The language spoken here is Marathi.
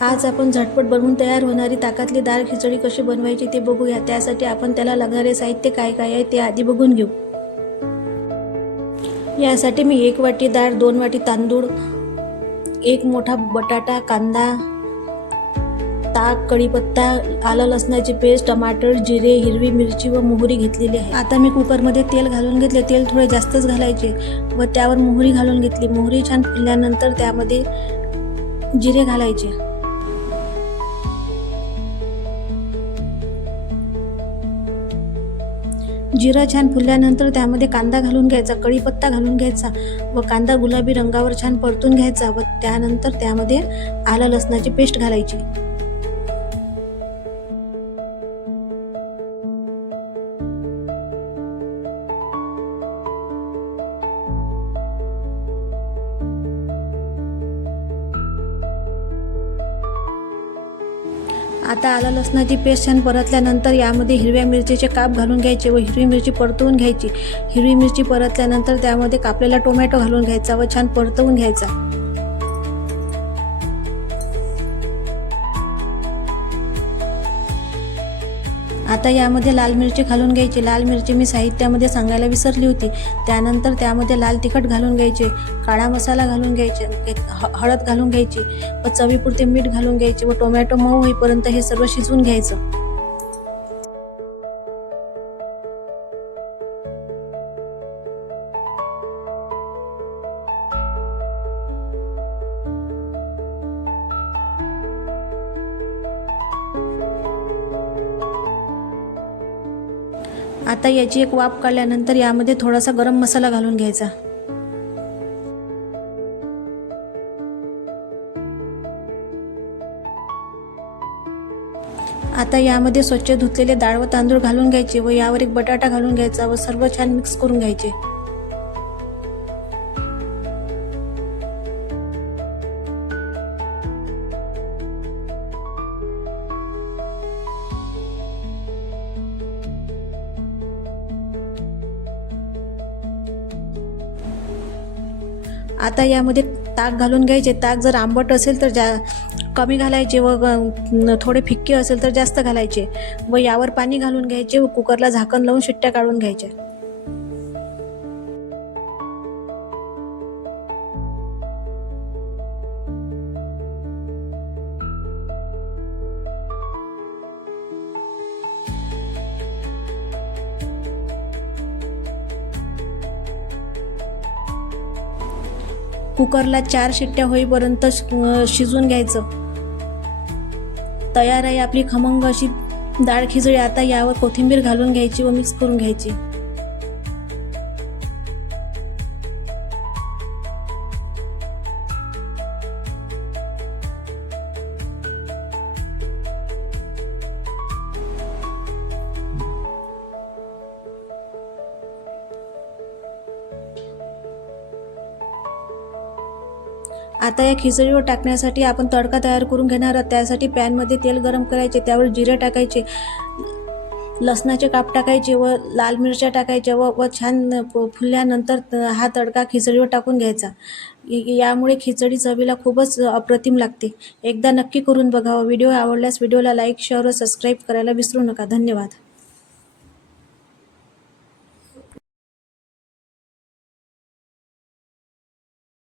आज आपण झटपट बनवून तयार होणारी ताकातली दाळ खिचडी कशी बनवायची ते बघूया. त्यासाठी आपण त्याला लागणारे साहित्य काय काय आहे ते आधी बघून घेऊ. यासाठी मी एक वाटी डाळ दोन वाटी तांदूळ एक मोठा बटाटा कांदा ताक कढीपत्ता आलं लसणाची पेस्ट टमाटर जिरे हिरवी मिरची व मोहरी घेतलेली आहे. आता मी कुकरमध्ये तेल घालून घेतले. तेल थोडे जास्तच घालायचे व त्यावर मोहरी घालून घेतली. मोहरी छान फिरल्यानंतर त्यामध्ये जिरे घालायचे. जिरा छान फुलल्यानंतर त्यामध्ये कांदा घालून घ्यायचा कढीपत्ता घालून घ्यायचा व कांदा गुलाबी रंगावर छान परतून घ्यायचा व त्यानंतर त्यामध्ये आलं लसणाची पेस्ट घालायची. आता आलं लसणाची पेस्ट छान परतल्यानंतर यामध्ये हिरव्या मिरचीचे काप घालून घ्यायचे व हिरवी मिरची परतवून घ्यायची. हिरवी मिरची परतल्यानंतर त्यामध्ये कापलेला टोमॅटो घालून घ्यायचा व छान परतवून घ्यायचा. आता यामध्ये लाल मिरची घालून घ्यायची. लाल मिरची मी साहित्यामध्ये सांगायला विसरली होती. त्यानंतर त्यामध्ये लाल तिखट घालून घ्यायचे. काळा मसाला घालून घ्यायचे. ह- हळद घालून घ्यायची. व चवीपुरते मीठ घालून घ्यायचे. व टोमॅटो मऊ होईपर्यंत हे सर्व शिजवून घ्यायचं. आता याची एक वाफ काढल्यानंतर यामध्ये थोडासा गरम मसाला घालून घ्यायचा. आता यामध्ये स्वच्छ धुतलेले डाळ व तांदूळ घालून घ्यायचे व यावर एक बटाटा घालून घ्यायचा व सर्व छान मिक्स करून घ्यायचे. आता यामध्ये ताक घालून घ्यायचे. ताक जर आंबट असेल तर जा कमी घालायचे व थोडे फिक्के असेल तर जास्त घालायचे. व यावर पाणी घालून घ्यायचे व कुकरला झाकण लावून शिट्ट्या काढून घ्यायच्या. कुकरला चार शिट्ट्या होईपर्यंत शिजून घ्यायचं. तयार आहे आपली खमंग अशी डाळ खिचडी. आता यावर कोथिंबीर घालून घ्यायची व मिक्स करून घ्यायची. आता या खिचडीवर टाकण्यासाठी आपण तडका तयार करून घेणार आहोत. त्यासाठी पॅनमध्ये तेल गरम करायचे त्यावर जिरे टाकायचे लसणाचे काप टाकायचे व लाल मिरच्या टाकायच्या व व छान फुलल्यानंतर हा तडका खिचडीवर टाकून घ्यायचा. यामुळे खिचडी चवीला खूपच अप्रतिम लागते. एकदा नक्की करून बघावं. व्हिडिओ आवडल्यास व्हिडिओला लाईक शेअर व सबस्क्राईब करायला विसरू नका. धन्यवाद.